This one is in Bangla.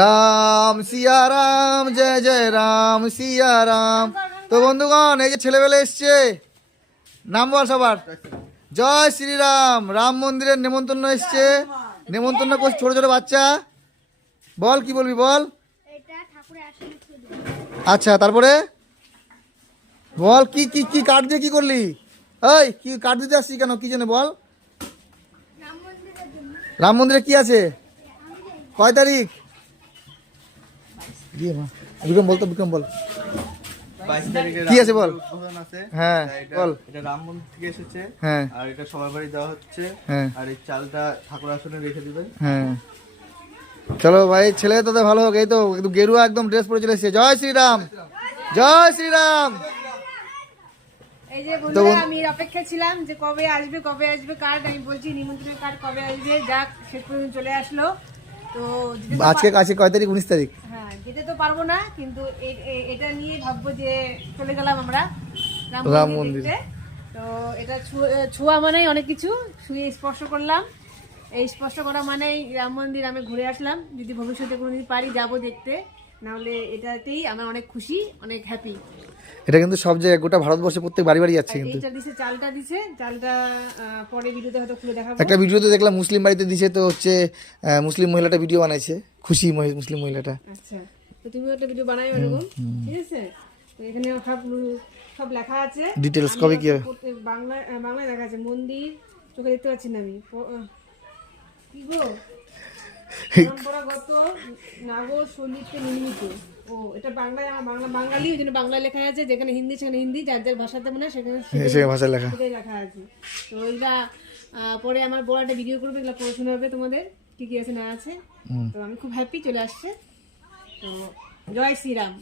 রাম সিয়া রাম জয় জয় রাম সিয়া রাম। তো বন্ধুগণ এই যে ছেলেবেলে এসছে নাম বল সবার। জয় শ্রীরাম রাম মন্দিরের নেমন্তন্ন এসছে। নেমন্তন্ন করছে ছোট ছোট বাচ্চা। বল কি বলবি বল? আচ্ছা তারপরে? বল কি কি কি কাঠ দিয়ে কি করলি? এই কি কাঠ দিতে আসছিস কেন? কি জন্য বল? রাম মন্দিরে কি আছে? কয় তারিখ? দিয়ে মা। বিক্রম বল তো বিক্রম বল। কি আছে বল? হ্যাঁ, এটা- বল। এটা থেকে এসেছে। হ্যাঁ। আর এটা সবার বাড়ি দেওয়া হচ্ছে। হ্যাঁ। আর এই চালটা ঠাকুর আসনে রেখে দিবেন। হ্যাঁ। চলো ভাই ছেলে তোদের ভালো হোক। এই তো একদম গেরুয়া একদম ড্রেস পরে চলে এসেছে। জয় শ্রীরাম। জয় শ্রীরাম। এই যে বন্ধুরা আমি অপেক্ষা ছিলাম যে কবে আসবে কবে আসবে কার্ড আমি বলছি নিমন্ত্রণের কার্ড কবে আসবে। যাক শেষ পর্যন্ত চলে আসলো। তো আজকে আছে কয় তারিখ? উনিশ তারিখ। যেতে তো পারব না কিন্তু এটা নিয়ে ভাববো যে চলে গেলাম আমরা রাম মন্দির। তো এটা ছোঁয়া মানেই অনেক কিছু শুয়ে স্পর্শ করলাম। এই স্পর্শ করা মানেই রাম মন্দির আমি ঘুরে আসলাম। যদি ভবিষ্যতে কোনোদিন পারি যাব দেখতে নাহলে এটাতেই আমার অনেক খুশি অনেক হ্যাপি এটা কিন্তু সব জায়গায় গোটা ভারতবর্ষে প্রত্যেক বাড়ি বাড়ি যাচ্ছে কিন্তু। চালটা দিছে চালটা পরে ভিডিওতে হয়তো খুলে দেখাবো। একটা ভিডিওতে দেখলাম মুসলিম বাড়িতে দিছে তো হচ্ছে মুসলিম মহিলাটা ভিডিও বানাইছে খুশি মুসলিম মহিলাটা। আচ্ছা তো তুমিও একটা ভিডিও বানাই এরকম ঠিক আছে? তো এখানে সব সব লেখা আছে। কবে কি বাংলা বাংলায় লেখা আছে মন্দির চোখে দেখতে পাচ্ছি না আমি। কি গো? পরম্পরাগত নাগর শৈলীতে নির্মিত। ও এটা বাংলায় আমার বাংলা বাঙালি ওই জন্য বাংলায় লেখা আছে যেখানে হিন্দি সেখানে হিন্দি যার যার ভাষাতে মনে হয় সেখানে সেই ভাষা লেখা। লেখা আছে। তো ওইটা পরে আমার বড় একটা ভিডিও করবে এগুলো পড়াশোনা হবে তোমাদের কি কি আছে না আছে। তো আমি খুব হ্যাপি চলে আসছে। তো জয় শ্রীরাম।